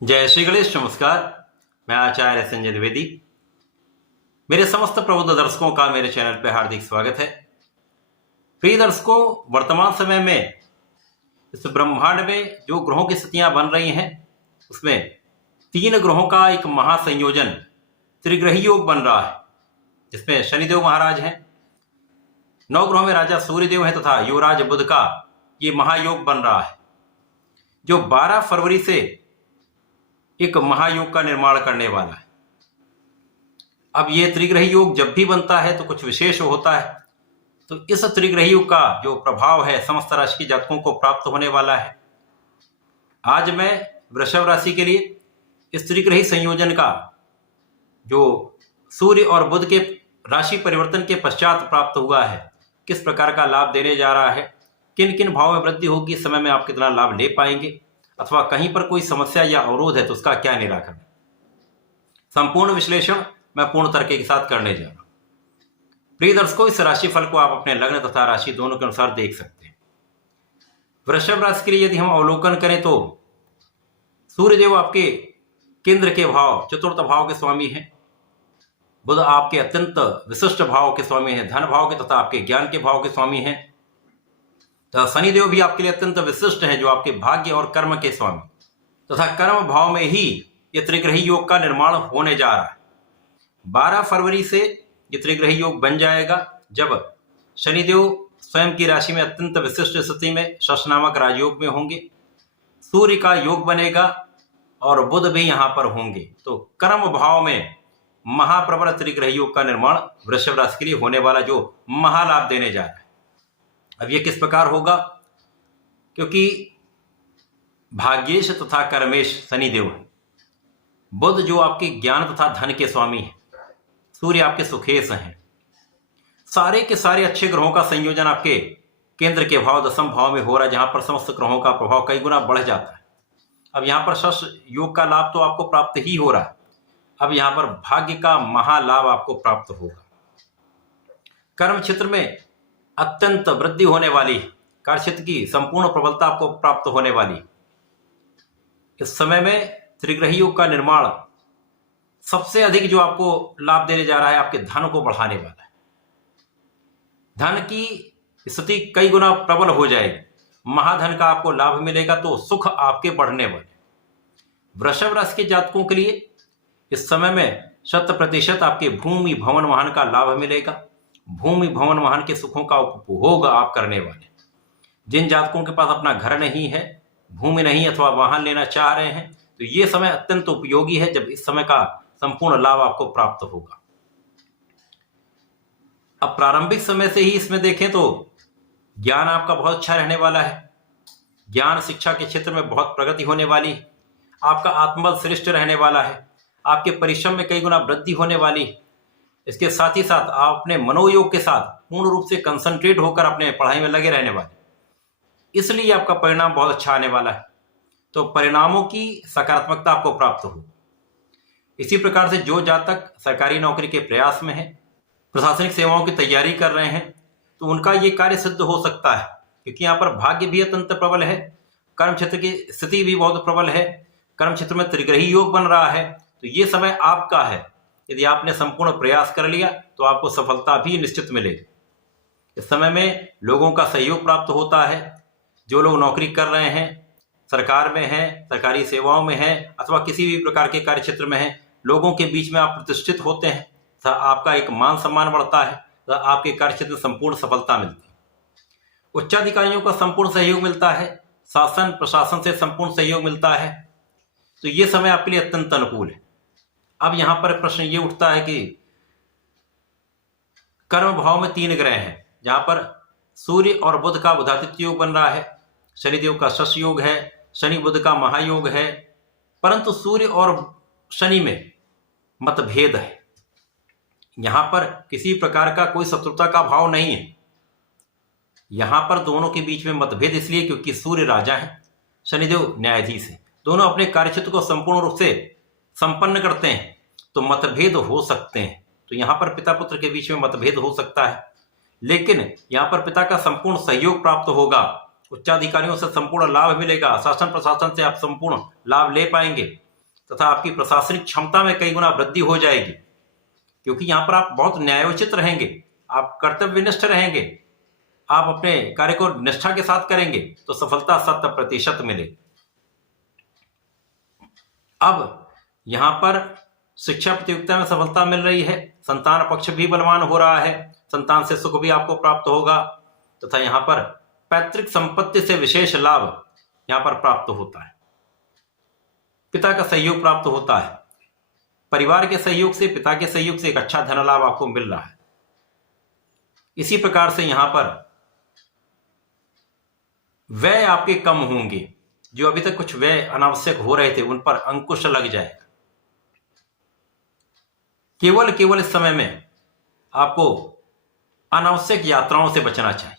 जय श्री गणेश। नमस्कार। मैं आचार्य संजय द्विवेदी। मेरे समस्त प्रबुद्ध दर्शकों का मेरे चैनल पर हार्दिक स्वागत है। प्रिय दर्शकों, वर्तमान समय में इस ब्रह्मांड में जो ग्रहों की स्थितियां बन रही हैं उसमें 3 ग्रहों का एक महासंयोजन त्रिग्रही योग बन रहा है, जिसमें शनिदेव महाराज हैं, 9 ग्रहों में राजा सूर्यदेव हैं तथा युवराज बुध का ये महायोग बन रहा है, जो 12 फरवरी से एक महायोग का निर्माण करने वाला है। अब ये त्रिग्रही योग जब भी बनता है तो कुछ विशेष होता है। तो इस त्रिग्रही योग का जो प्रभाव है समस्त राशि के जातकों को प्राप्त होने वाला है। आज मैं वृषभ राशि के लिए इस त्रिग्रही संयोजन का जो सूर्य और बुध के राशि परिवर्तन के पश्चात प्राप्त हुआ है, किस प्रकार का लाभ देने जा रहा है, किन किन भाव में वृद्धि होगी, इस समय में आप कितना लाभ ले पाएंगे, अथवा कहीं पर कोई समस्या या अवरोध है तो उसका क्या निराकरण, संपूर्ण विश्लेषण मैं पूर्ण तर्क के साथ करने जा रहा हूं। प्रिय दर्शकों, इस राशि फल को आप अपने लग्न तथा राशि दोनों के अनुसार देख सकते हैं। वृषभ राशि के लिए यदि हम अवलोकन करें तो सूर्यदेव आपके केंद्र के भाव चतुर्थ भाव के स्वामी हैं, बुध आपके अत्यंत विशिष्ट भाव के स्वामी हैं, धन भाव के तथा आपके ज्ञान के भाव के स्वामी हैं, तथा शनिदेव भी आपके लिए अत्यंत विशिष्ट है, जो आपके भाग्य और कर्म के स्वामी तथा कर्म भाव में ही ये त्रिग्रही योग का निर्माण होने जा रहा है। 12 फरवरी से ये त्रिग्रही योग बन जाएगा, जब शनिदेव स्वयं की राशि में अत्यंत विशिष्ट स्थिति में शश नामक राजयोग में होंगे, सूर्य का योग बनेगा और बुध भी यहां पर होंगे। तो कर्म भाव में महाप्रबल त्रिग्रही योग का निर्माण वृषभ राशि के लिए होने वाला, जो महालाभ देने जा रहा है। अब ये किस प्रकार होगा, क्योंकि भाग्येश तथा कर्मेश शनिदेव है, बुध जो आपके ज्ञान तथा धन के स्वामी हैं, सूर्य आपके सुखेश हैं, सारे के सारे अच्छे ग्रहों का संयोजन आपके केंद्र के भाव दशम भाव में हो रहा है, जहां पर समस्त ग्रहों का प्रभाव कई गुना बढ़ जाता है। अब यहां पर शश योग का लाभ तो आपको प्राप्त ही हो रहा है, अब यहां पर भाग्य का महालाभ आपको प्राप्त होगा। कर्म क्षेत्र में अत्यंत वृद्धि होने वाली, कार्य क्षेत्र की संपूर्ण प्रबलता आपको प्राप्त होने वाली। इस समय में त्रिग्रही योग का निर्माण सबसे अधिक जो आपको लाभ देने जा रहा है, आपके धन को बढ़ाने वाला है। धन की स्थिति कई गुना प्रबल हो जाएगी, महाधन का आपको लाभ मिलेगा, तो सुख आपके बढ़ने वाले। वृषभ राशि के जातकों के लिए इस समय में 100% आपके भूमि भवन वाहन का लाभ मिलेगा। भूमि भवन वाहन के सुखों का उपभोग आप करने वाले। जिन जातकों के पास अपना घर नहीं है, भूमि नहीं अथवा वाहन लेना चाह रहे हैं, तो ये समय अत्यंत उपयोगी है, जब इस समय का संपूर्ण लाभ आपको प्राप्त होगा। अब प्रारंभिक समय से ही इसमें देखें तो ज्ञान आपका बहुत अच्छा रहने वाला है। ज्ञान शिक्षा के क्षेत्र में बहुत प्रगति होने वाली है। आपका आत्मबल श्रेष्ठ रहने वाला है। आपके परिश्रम में कई गुना वृद्धि होने वाली है। इसके साथ ही साथ आप अपने मनोयोग के साथ पूर्ण रूप से कंसंट्रेट होकर अपने पढ़ाई में लगे रहने वाले, इसलिए आपका परिणाम बहुत अच्छा आने वाला है। तो परिणामों की सकारात्मकता आपको प्राप्त हो। इसी प्रकार से जो जातक सरकारी नौकरी के प्रयास में है, प्रशासनिक सेवाओं की तैयारी कर रहे हैं, तो उनका ये कार्य सिद्ध हो सकता है, क्योंकि यहाँ पर भाग्य भी अत्यंत प्रबल है, कर्म क्षेत्र की स्थिति भी बहुत प्रबल है, कर्म क्षेत्र में त्रिग्रही योग बन रहा है। तो ये समय आपका है। यदि आपने संपूर्ण प्रयास कर लिया तो आपको सफलता भी निश्चित मिलेगी। इस समय में लोगों का सहयोग प्राप्त होता है। जो लोग नौकरी कर रहे हैं, सरकार में हैं, सरकारी सेवाओं में हैं, अथवा किसी भी प्रकार के कार्य क्षेत्र में हैं, लोगों के बीच में आप प्रतिष्ठित होते हैं, तो आपका एक मान सम्मान बढ़ता है, तो आपके कार्य क्षेत्र में संपूर्ण सफलता मिलती है। उच्चाधिकारियों का संपूर्ण सहयोग मिलता है, शासन प्रशासन से संपूर्ण सहयोग मिलता है। तो ये समय आपके लिए अत्यंत अनुकूल है। अब यहां पर प्रश्न ये उठता है कि कर्म भाव में 3 ग्रह हैं, जहां पर सूर्य और बुध का बुधादित्य योग बन रहा है, शनिदेव का शश योग है, शनि बुध का महायोग है, परंतु सूर्य और शनि में मतभेद है। यहां पर किसी प्रकार का कोई शत्रुता का भाव नहीं है। यहां पर दोनों के बीच में मतभेद इसलिए क्योंकि सूर्य राजा है, शनिदेव न्यायाधीश है, दोनों अपने कार्यक्षेत्र को संपूर्ण रूप से संपन्न करते हैं, तो मतभेद हो सकते हैं। तो यहां पर पिता पुत्र के बीच में मतभेद हो सकता है, लेकिन यहां पर पिता का संपूर्ण सहयोग प्राप्त होगा। उच्चाधिकारियों से संपूर्ण लाभ मिलेगा, शासन प्रशासन से आप संपूर्ण लाभ ले पाएंगे। तथा आपकी प्रशासनिक क्षमता में कई गुना वृद्धि हो जाएगी, क्योंकि यहाँ पर आप बहुत न्यायोचित रहेंगे, आप कर्तव्यनिष्ठ रहेंगे, आप अपने कार्य को निष्ठा के साथ करेंगे तो सफलता 100% मिलेगी। अब यहाँ पर शिक्षा प्रतियोगिता में सफलता मिल रही है, संतान पक्ष भी बलवान हो रहा है, संतान से सुख भी आपको प्राप्त होगा तथा यहाँ पर पैतृक संपत्ति से विशेष लाभ यहाँ पर प्राप्त होता है। पिता का सहयोग प्राप्त होता है, परिवार के सहयोग से, पिता के सहयोग से एक अच्छा धन लाभ आपको मिल रहा है। इसी प्रकार से यहाँ पर व्यय आपके कम होंगे, जो अभी तक कुछ व्यय अनावश्यक हो रहे थे उन पर अंकुश लग जाएगा। केवल इस समय में आपको अनावश्यक यात्राओं से बचना चाहिए।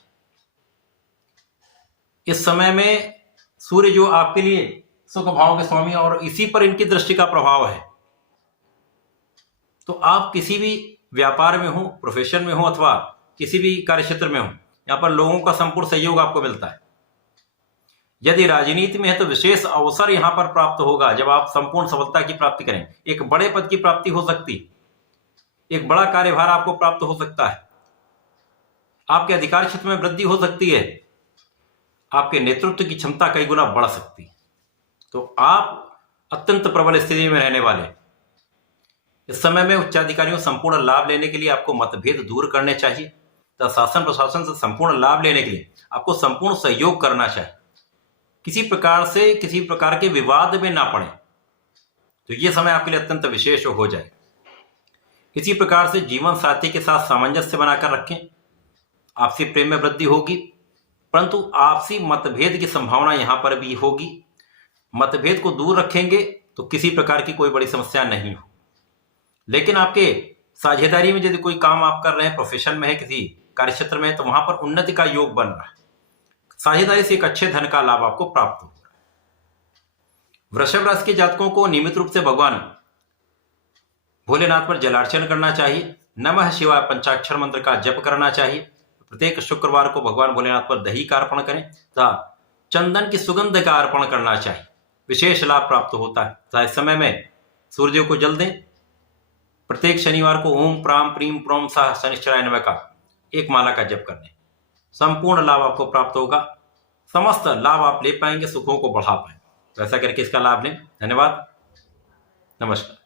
इस समय में सूर्य जो आपके लिए सुख भाव के स्वामी और इसी पर इनकी दृष्टि का प्रभाव है, तो आप किसी भी व्यापार में हो, प्रोफेशन में हो अथवा किसी भी कार्य क्षेत्र में हो, यहाँ पर लोगों का संपूर्ण सहयोग आपको मिलता है। यदि राजनीति में है तो विशेष अवसर यहाँ पर प्राप्त होगा जब आप संपूर्ण सफलता की प्राप्ति करें। एक बड़े पद की प्राप्ति हो सकती है, एक बड़ा कार्यभार आपको प्राप्त हो सकता है, आपके अधिकार क्षेत्र में वृद्धि हो सकती है, आपके नेतृत्व की क्षमता कई गुना बढ़ सकती है। तो आप अत्यंत प्रबल स्थिति में रहने वाले। इस समय में उच्चाधिकारियों संपूर्ण लाभ लेने के लिए आपको मतभेद दूर करने चाहिए तथा शासन प्रशासन से संपूर्ण लाभ लेने के लिए आपको संपूर्ण सहयोग करना चाहिए। किसी प्रकार के विवाद में ना पड़े, तो ये समय आपके लिए अत्यंत विशेष हो जाए। इसी प्रकार से जीवन साथी के साथ सामंजस्य बनाकर रखें, आपसी प्रेम में वृद्धि होगी, परंतु आपसी मतभेद की संभावना यहां पर भी होगी। मतभेद को दूर रखेंगे तो किसी प्रकार की कोई बड़ी समस्या नहीं हो। लेकिन आपके साझेदारी में यदि कोई काम आप कर रहे हैं, प्रोफेशन में है, किसी कार्यक्षेत्र में है, तो वहां पर उन्नति का योग बन रहा है। साझेदारी से एक अच्छे धन का लाभ आपको प्राप्त हो रहा है। वृषभ राशि के जातकों को नियमित रूप से भगवान भोलेनाथ पर जलार्चन करना चाहिए। नमः शिवाय पंचाक्षर मंत्र का जप करना चाहिए। प्रत्येक शुक्रवार को भगवान भोलेनाथ पर दही का अर्पण करें तथा चंदन की सुगंध का अर्पण करना चाहिए, विशेष लाभ प्राप्त होता है। तथा इस समय में सूर्यदेव को जल दें। प्रत्येक शनिवार को ओम प्राम प्रीम प्रोम सह शनिश्चराय नमः का एक माला का जप कर दें, संपूर्ण लाभ आपको प्राप्त होगा। समस्त लाभ आप ले पाएंगे, सुखों को बढ़ा पाएंगे। तो ऐसा करके इसका लाभ लें। धन्यवाद, नमस्कार।